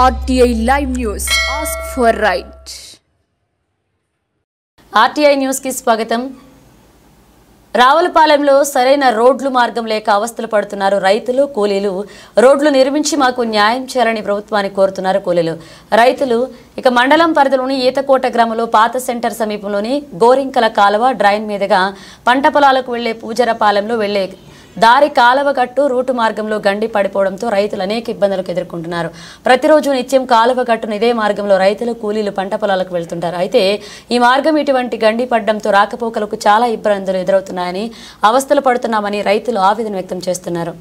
RTI Live News. Ask for right. RTI news కి స్వాగతం. రావులపాలెంలో సరైన రోడ్లు మార్గం లేక అవస్థలు పడుతున్నారు రైతులు కూలీలు. రోడ్లు నిర్మించి మాకు న్యాయం చేయాలని ప్రభుత్వాన్ని కోరుతున్నారు కూలీలు. రైతులు ఇక మండలం పరిధిలోని ఈతకోట గ్రామంలో పాత సెంటర్ సమీపంలోని గోరింకల కాలువ డ్రైన్ మీదుగా పంట పొలాలకు వెళ్లే పూజరపాలెంలో వెళ్లే దారి కాలువగట్టు రూటు మార్గంలో గండి పడిపోవడంతో రైతులు అనేక ఇబ్బందులకు ఎదుర్కొంటున్నారు. ప్రతిరోజు నిత్యం కాలువగట్టును ఇదే మార్గంలో రైతులు కూలీలు పంట పొలాలకు వెళ్తుంటారు. అయితే ఈ మార్గం ఇటువంటి గండి పడడంతో రాకపోకలకు చాలా ఇబ్బందులు ఎదురవుతున్నాయని అవస్థలు పడుతున్నామని రైతులు ఆవేదన వ్యక్తం చేస్తున్నారు.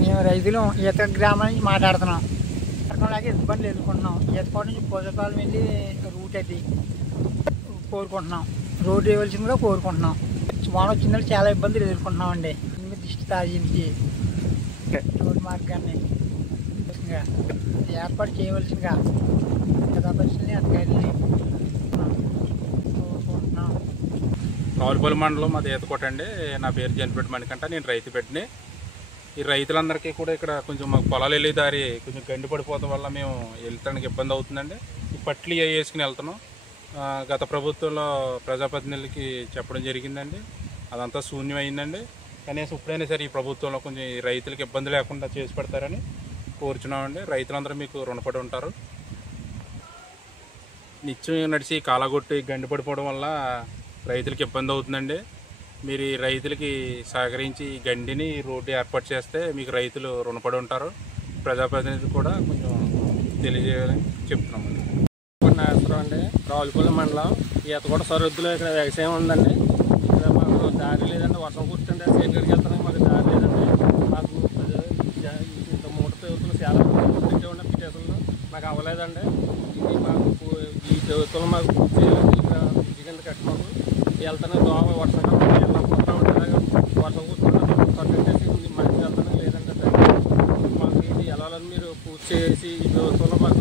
మేము రైతులు ఈత గ్రామం నుంచి మాట్లాడుతున్నాం. లాగా ఇబ్బందులు ఎదుర్కొంటున్నాం. ఈతకోట నుంచి పూజకాలం వెళ్ళి రూట్ అది కోరుకుంటున్నాం. రోడ్డు వేయవలసిందిగా కోరుకుంటున్నాం. వాన వచ్చిందంటే చాలా ఇబ్బందులు ఎదుర్కొంటున్నాం అండి. దిష్టి తాజించి రోడ్డు మార్గాన్ని ఏర్పాటు చేయవలసిందిగా ప్రజాపరిషత్ని అధికారులని కోరుకుంటున్నాం. రావులపాలెం మండలం మాది ఈతకోట అండి. నా పేరు జనపేట మణికంట. నేను రైతు పెట్టిని. ఈ రైతులందరికీ కూడా ఇక్కడ కొంచెం మాకు పొలాలు వెళ్ళే దారి కొంచెం గండి పడిపోవడం వల్ల మేము వెళ్తానికి ఇబ్బంది అవుతుందండి. ఈ పట్లు వేసుకుని వెళ్తున్నాం. గత ప్రభుత్వంలో ప్రజాప్రతినిధులకి చెప్పడం జరిగిందండి. అదంతా శూన్యం అయిందండి. కనీసం ఇప్పుడైనా సరే ఈ ప్రభుత్వంలో కొంచెం ఈ రైతులకు ఇబ్బంది లేకుండా చేసి పెడతారని కోరుచున్నామండి. రైతులందరూ మీకు రుణపడి ఉంటారు. నిత్యం నడిచి కాలగొట్టి గండి పడిపోవడం వల్ల రైతులకి ఇబ్బంది అవుతుందండి. మీరు ఈ రైతులకి సహకరించి ఈ గండిని రోడ్డు ఏర్పాటు చేస్తే మీకు రైతులు రుణపడి ఉంటారు. ప్రజాప్రతినిధులు కూడా కొంచెం తెలియజేయాలని చెప్తున్నామండి. నాగేశ్వరం అండి, రావులపాలెం మండలం ఈతకోట సరిహద్దులో ఇక్కడ వ్యవసాయం ఉందండి. ఇక్కడ మాకు దారి లేదండి. వర్షం కూర్చుంటే సేకరికి వెళ్తానికి మాకు దారి లేదండి. మాకు ఇంత మూట ప్రభుత్వం చాలా పెట్టేవండి పిటిషన్లు మాకు అవ్వలేదండి. ఇది మాకు ఈ ప్రభుత్వం మాకు పూర్తి చేయాలండి. ఇక్కడ కింద కట్టి మాకు వెళ్తానే దోమ వర్షాకాలం వెళ్ళకుండా ఉంటుంది. వర్షం కూర్చుంటే పట్టేసి మంచి వెళ్తానే లేదండి. మాకు ఇది వెళ్ళాలని మీరు పూర్తి చేసి ఈ ప్రభుత్వంలో మాకు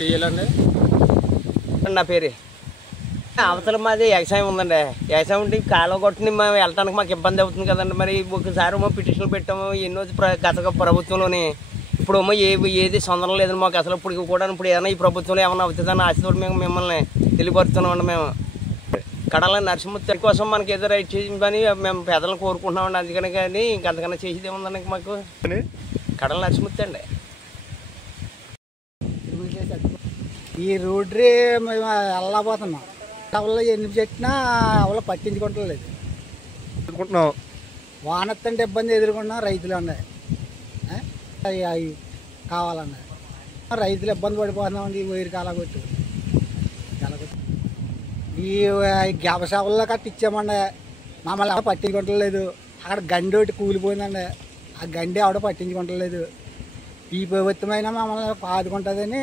చేయాలండి. నా పేరు అవతల మాది వ్యవసాయం ఉందండి. వ్యవసాయం ఉంటే కాలువ కొట్టుని మేము వెళ్ళటానికి మాకు ఇబ్బంది అవుతుంది కదండి. మరి ఒకసారి పిటిషన్లు పెట్టాము ఎన్నో గత ప్రభుత్వంలోని. ఇప్పుడు ఏది సొంతం లేదండి మాకు అసలు. ఇప్పుడు కూడా ఇప్పుడు ఏదైనా ఈ ప్రభుత్వంలో ఏమైనా అవుతుందని ఆశతో మేము మిమ్మల్ని తెలియపరుస్తున్నామండి. మేము కడాల నరసింహ కోసం మనకి ఏదో రైట్ చేయమని మేము పేదలను కోరుకుంటున్నామండి. అందుకని కానీ ఇంకంతకన్నా చేసేది ఏముందండి మాకు. కడాల నరసింహ అండి. ఈ రోడ్డే మేము వెళ్ళబోతున్నాం. ఎవరు ఎన్ని పెట్టినా ఎవరు పట్టించుకుంటలేదు. వానత్తంటే ఇబ్బంది ఎదుర్కొంటున్నాం రైతులు అన్నాయి. అవి కావాలన్నాయి. రైతులు ఇబ్బంది పడిపోతున్నామండి. ఈ వైరు కాలగొట్టు ఈ వ్యవసాయంలో కట్టించామండి. మమ్మల్ని ఎవరు పట్టించుకుంటలేదు. అక్కడ గండి ఒకటి కూలిపోయిందండి. ఆ గండి ఎవడ పట్టించుకుంటలేదు. ఈ ప్రభుత్వమైనా మమ్మల్ని ఆదుకుంటుందని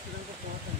కట్టడానికి పోతాను